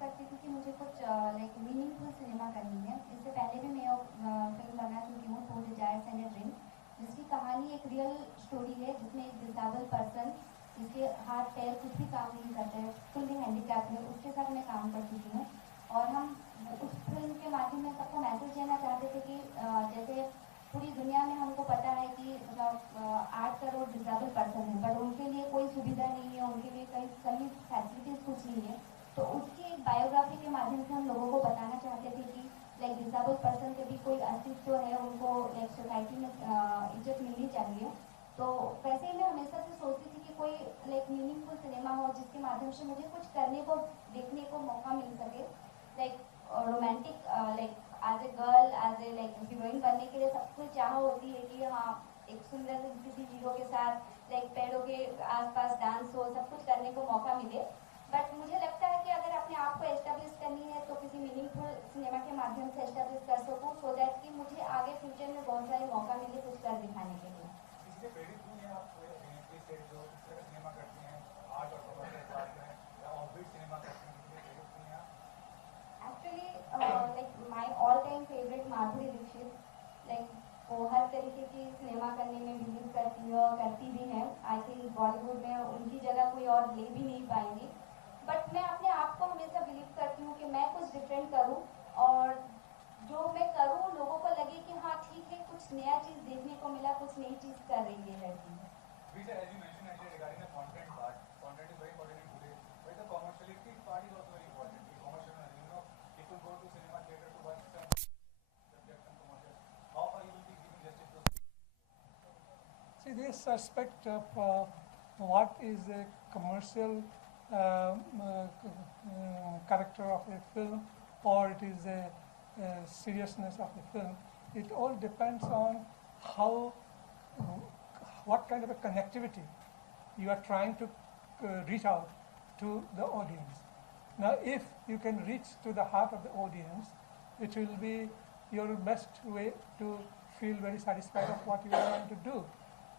करती थी कि मुझे कुछ लाइक मीनिंगफुल सिनेमा करनी है। इससे पहले भी मैं फिल्म बना चुकी हूँ, 2 डिजायर्स एंड ए ड्रीम, जिसकी कहानी एक रियल स्टोरी है, जिसमें एक डिसेबल पर्सन जिसके हाथ पैर कुछ भी काम नहीं करते हैं, फुल्ली हैंडीकैप है, उसके साथ मैं काम कर चुकी हूँ। और हम उस फिल्म के माध्यम में सबको मैसेज देना चाहते थे कि जैसे पूरी दुनिया में हमको पता है कि मतलब 8 करोड़ डिसेबल पर्सन है, बट उनके लिए कोई सुविधा नहीं है, उनके लिए कहीं फैसिलिटीज कुछ नहीं है। तो उसकी एक बायोग्राफी के माध्यम से हम लोगों को बताना चाहते थे कि लाइक डिसेबल पर्सन के भी कोई अस्तित्व है, उनको लाइक सोसाइटी में इज्जत मिलनी चाहिए। तो वैसे ही मैं हमेशा से सोचती थी कि कोई लाइक मीनिंगफुल सिनेमा हो जिसके माध्यम से मुझे कुछ करने को, देखने को मौका मिल सके। Like romantic, like as a girl, as a like heroine बनने के लिए सबको चाह होती है कि हाँ एक सुंदर से किसी हीरो के साथ लाइक पैरों के आसपास डांस हो, सब कुछ करने को मौका मिले। बट मुझे लगता है कि अगर अपने आप को एस्टेब्लिश करनी है तो किसी मीनिंगफुल सिनेमा के माध्यम से एस्टेब्लिश कर सकूँ, सो दैट कि मुझे आगे फ्यूचर में बहुत सारे मौका मिले कुछ कर दिखाने के लिए। इसलिए प्रेरित हुई हैं आप अभिनेत्री से जो इस तरह सिनेमा करती हैं, आर्ट और कमर्शियल बात करें या ऑर्बिट सिनेमा करती हैं, इसलिए प्रेरित हुई हैं आप? Actually like my all time favourite Madhuri Dixit, like वो हर तरीके की सिनेमा करने में बिलीव करती है और करती भी है। आई थिंक बॉलीवुड में उनकी जगह कोई और ले भी नहीं पाएंगी। बट मैं अपने आप को हमेशा बिलीव करती हूँ कि मैं कुछ डिफरेंट करूँ, और जो मैं करूँ लोगों को लगे कि हाँ ठीक है, कुछ नया चीज़ देखने को मिला, कुछ नई चीज़ कर रही है लड़की। Visa, as you mentioned earlier regarding the content part, content is very important in today. But the commercialistic part is also very important. The commercial, people go to cinema theater to watch some subjects and commercials. How far you will be giving justice to? See, this aspect of what is a commercial character of a film, or it is a seriousness of a film, it all depends on how, what kind of a connectivity you are trying to reach out to the audience. Now, if you can reach to the heart of the audience, it will be your best way to feel very satisfied of what you are going to do.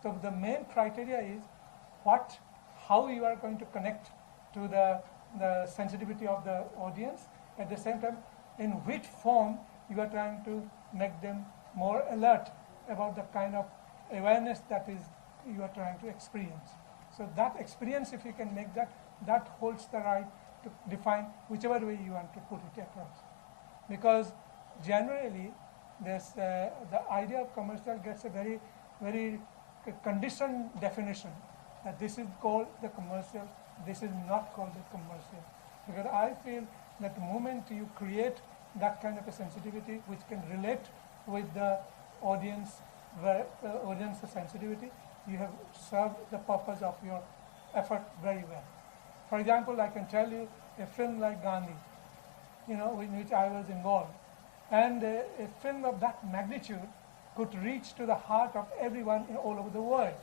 So the main criteria is how you are going to connect to the sensitivity of the audience. At the same time, in which form you are trying to make them more alert about the kind of awareness that is you are trying to experience. So that experience, if you can make that, that holds the right to define whichever way you want to put it across. Because generally, this the idea of commercial gets a very conditioned definition, that this is called the commercial, this is not called the commercial. Because I feel that the moment you create that kind of a sensitivity which can relate with the audience, audience's sensitivity, you have served the purpose of your effort very well. For example, I can tell you a film like Gandhi, in which I was involved, and a film of that magnitude could reach to the heart of everyone all over the world.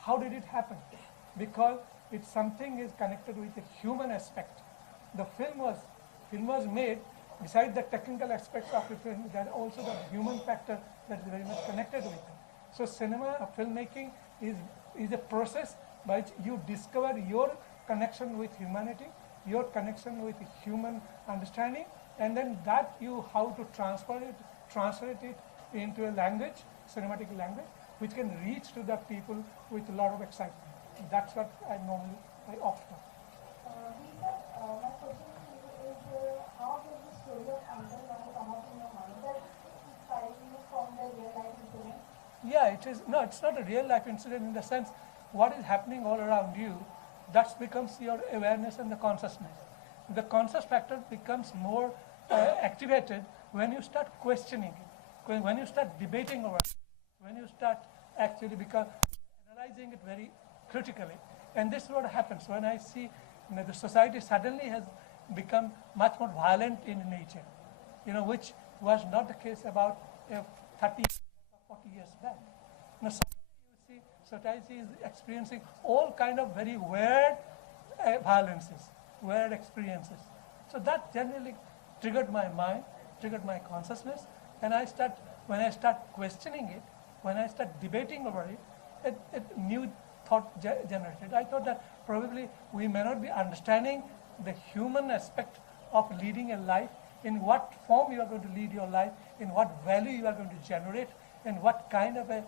How did it happen? Because it's something is connected with the human aspect. The film was made, besides the technical aspects of the film, there also the human factor that is very much connected with it. So cinema, filmmaking is a process by which you discover your connection with humanity, your connection with human understanding, and then that you how to translate it into a language, cinematic language, which can reach to the people with a lot of excitement. That's what I opt for. My question is how did the story of Antardhwani come up in your mind? That inspired you from the real life incident? Yeah, it's not a real life incident in the sense what is happening all around you, that becomes your awareness and the consciousness. The conscious factor becomes more activated when you start questioning it, when you start debating over it, when you start actually analyzing it very critically. And this is what happens when I see the society suddenly has become much more violent in nature, which was not the case about 30 or 40 years back. Now suddenly you see society is experiencing all kind of very weird violences, weird experiences. So that generally triggered my mind, triggered my consciousness, and when I start questioning it, when I start debating over it, a new thought generated. I thought that probably we may not be understanding the human aspect of leading a life, in what form you are going to lead your life, in what value you are going to generate, and what kind of a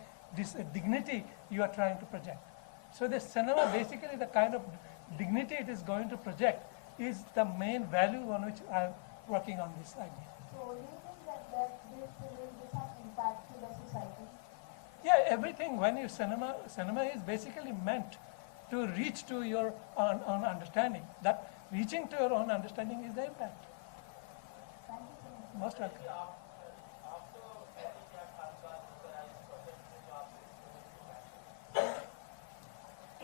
dignity you are trying to project. So the cinema, basically the kind of dignity it is going to project, is the main value on which I am working on this idea. So do you think that this will have impact to the society? Yeah, everything. When you cinema is basically meant to reach to your own understanding. That reaching to your own understanding is the impact. Thank you so much. Most welcome.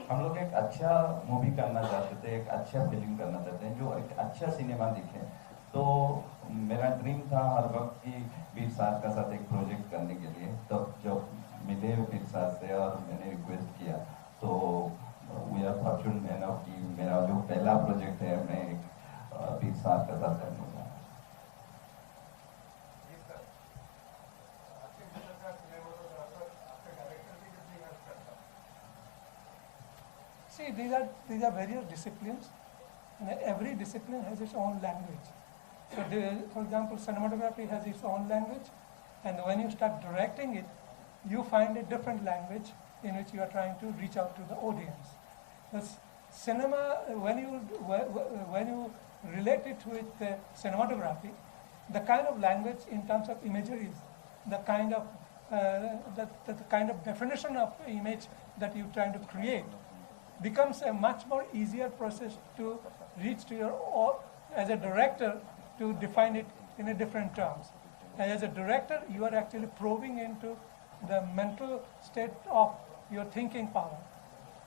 हम लोग एक अच्छा movie करना चाहते थे, एक अच्छा film करना चाहते हैं, जो एक अच्छा सिनेमा दिखे। तो मेरा ड्रीम था हर वक्त कि वीर साहब का साथ एक प्रोजेक्ट करने के लिए। तो जब मिले वीर साहब से और मैंने रिक्वेस्ट किया, तो वी आर फॉर्चूनेट एनफ कि मेरा जो पहला प्रोजेक्ट है मैं वीर साहब का साथ करने वाला। See, these are various disciplines, and every discipline has its own language. So, for example, cinematography has its own language, and when you start directing it, you find a different language in which you are trying to reach out to the audience. Because cinema, when you relate it with cinematography, the kind of language in terms of imageries, the kind of the kind of definition of image that you're trying to create, becomes a much more easier process to reach to your, as a director, to define it in a different terms. And as a director, you are actually probing into the mental state of your thinking power.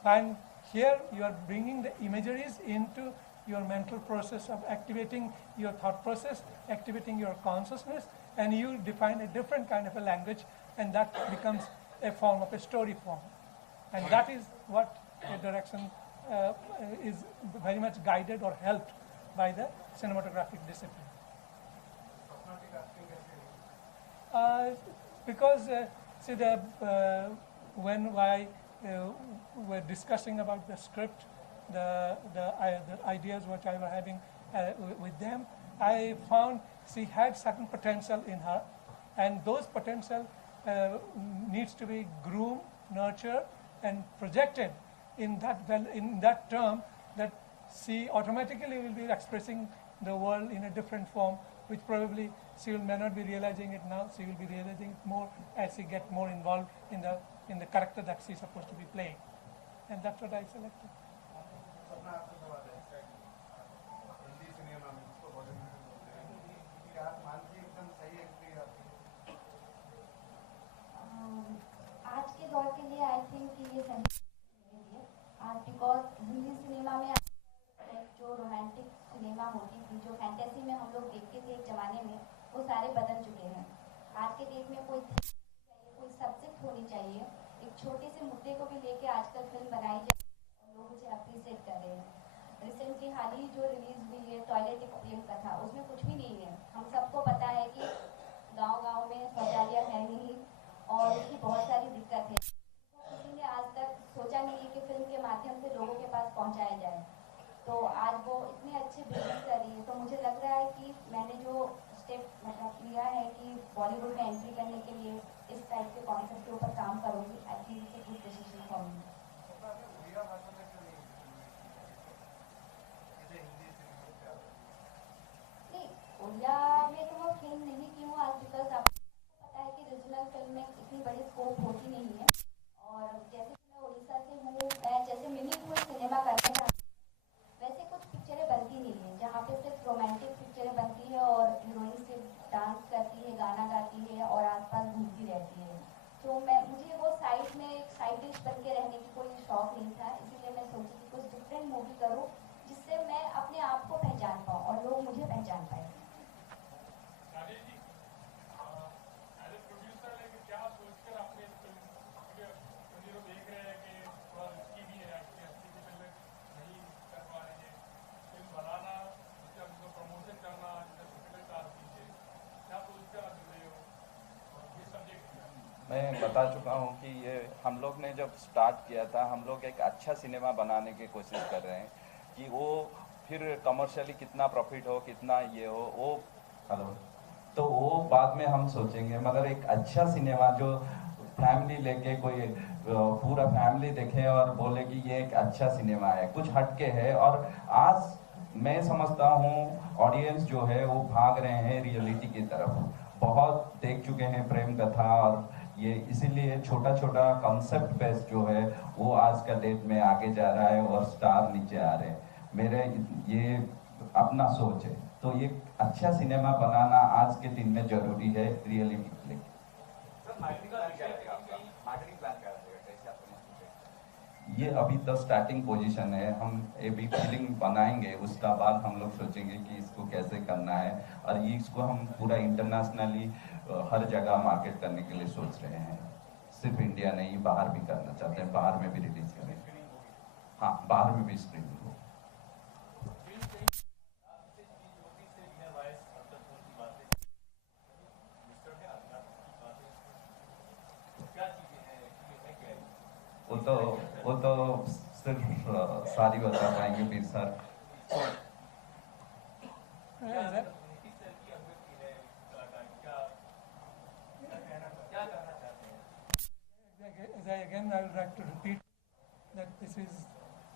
And here you are bringing the imageries into your mental process of activating your thought process, activating your consciousness, and you define a different kind of a language, and that becomes a form of a story form. And that is what a direction is very much guided or helped by the cinematographic discipline. Because see, when I were discussing about the script, the ideas which I was having with them, I found she had certain potential in her, and those potential needs to be groomed, nurtured, and projected in that term, that she automatically will be expressing the world in a different form, which probably she may not be realizing it now. She will be realizing it more as she gets more involved in the character that she's supposed to be playing, and that's what I selected. आज के दौर के लिए I think कि ये सही है, because Hindi cinema में जो रोमांटिक सिनेमा होती थी, जो फैंटेसी में हम लोग देखते थे एक ज़माने में, वो सारे बदल चुके हैं। आज के डेट में कोई सब्जेक्ट होनी चाहिए, एक छोटे से मुद्दे को भी लेके आजकल फिल्म बनाई जाए और लोग उसे अप्रिशिएट कर रहे हैं। रिसेंटली हाल ही जो रिलीज हुई है टॉयलेट एक प्रेम कथा, उसमें कुछ भी नहीं है। हम सबको पता है कि गांव-गांव में शौचालय है नहीं और उसकी बहुत सारी दिक्कत है। किसी ने आज तक सोचा नहीं है कि फिल्म के माध्यम से लोगों के पास पहुंचाया जाए। तो आज वो इतने अच्छे बिजनेस कर रही है, तो मुझे लग रहा है कि मैंने जो स्टेप मतलब लिया है कि बॉलीवुड में एंट्री करने के लिए इस टाइप के कॉन्सेप्ट के ऊपर काम करूँगी। I think it's a good decision for me. नहीं, उड़िया में तो मैं फिल्म नहीं की हूँ आज, बिकॉज आपको पता है कि रीजनल फिल्म में इतनी बड़ी स्कोप होती नहीं है। और जैसे कि मैं उड़ीसा से हूँ, मैं जैसे मीनिंगफुल सिनेमा करना चाहती हूँ, वैसे कुछ पिक्चरें बनती नहीं है जहाँ पे सिर्फ रोमांटिक पिक्चरें बनती है और हीरोइन सिर्फ डांस करती है, गाना गाती है और आसपास घूमती रहती है। तो मुझे वो साइड में एक साइड डिश बन के रहने की कोई शौक नहीं था, इसीलिए मैं सोची कि कुछ डिफरेंट मूवी करूँ जिससे मैं अपने आप को पहचान पाऊँ और लोग मुझे पहचान पाए। मैं बता चुका हूँ कि ये हम लोग ने जब स्टार्ट किया था, हम लोग एक अच्छा सिनेमा बनाने की कोशिश कर रहे हैं कि वो फिर कमर्शियली कितना प्रॉफिट हो, कितना ये हो, वो हेलो, तो वो बाद में हम सोचेंगे। मगर एक अच्छा सिनेमा जो फैमिली लेके कोई पूरा फैमिली देखे और बोले कि ये एक अच्छा सिनेमा है, कुछ हटके है। और आज मैं समझता हूँ ऑडियंस जो है वो भाग रहे हैं रियलिटी की तरफ। बहुत देख चुके हैं प्रेम कथा, और ये इसीलिए छोटा छोटा कॉन्सेप्ट बेस्ड जो है वो आज का डेट में आगे जा रहा है और स्टार नीचे आ रहे हैं। मेरे ये अपना सोच है। तो ये अच्छा सिनेमा बनाना आज के दिन में जरूरी है रियलिटी के लिए। ये अभी तो स्टार्टिंग पोजीशन है। हम अभी फीलिंग बनाएंगे, उसका बाद हम लोग सोचेंगे कि इसको कैसे करना है। और ये इसको हम पूरा इंटरनेशनली हर जगह मार्केट करने के लिए सोच रहे हैं। सिर्फ इंडिया नहीं, बाहर भी करना चाहते हैं, बाहर में भी रिलीज करें। हाँ, बाहर में भी स्क्रीनिंग हो। वो तो सिर्फ सारी बता पाएंगे पीर sir. Again, I would like to repeat that this is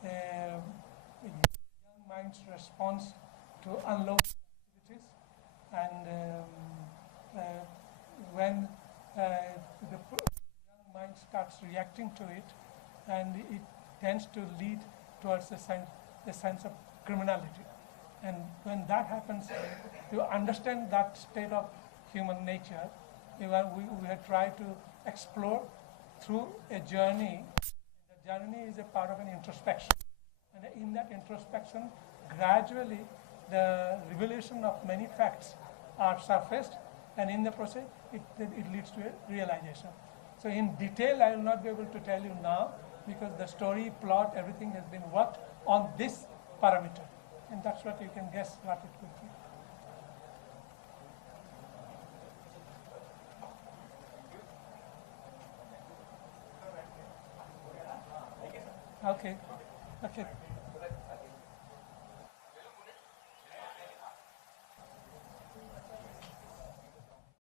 a young mind's response to unlawful activities, and when the young mind starts reacting to it, and it tends to lead towards a sense of criminality. And when that happens, to understand that state of human nature, we have tried to explore through a journey. The journey is a part of an introspection. And in that introspection, gradually the revelation of many facts are surfaced, and in the process, it leads to a realization. So in detail, I will not be able to tell you now, because the story, plot, everything has been worked on this parameter. And that's what you can guess what it would be. Okay.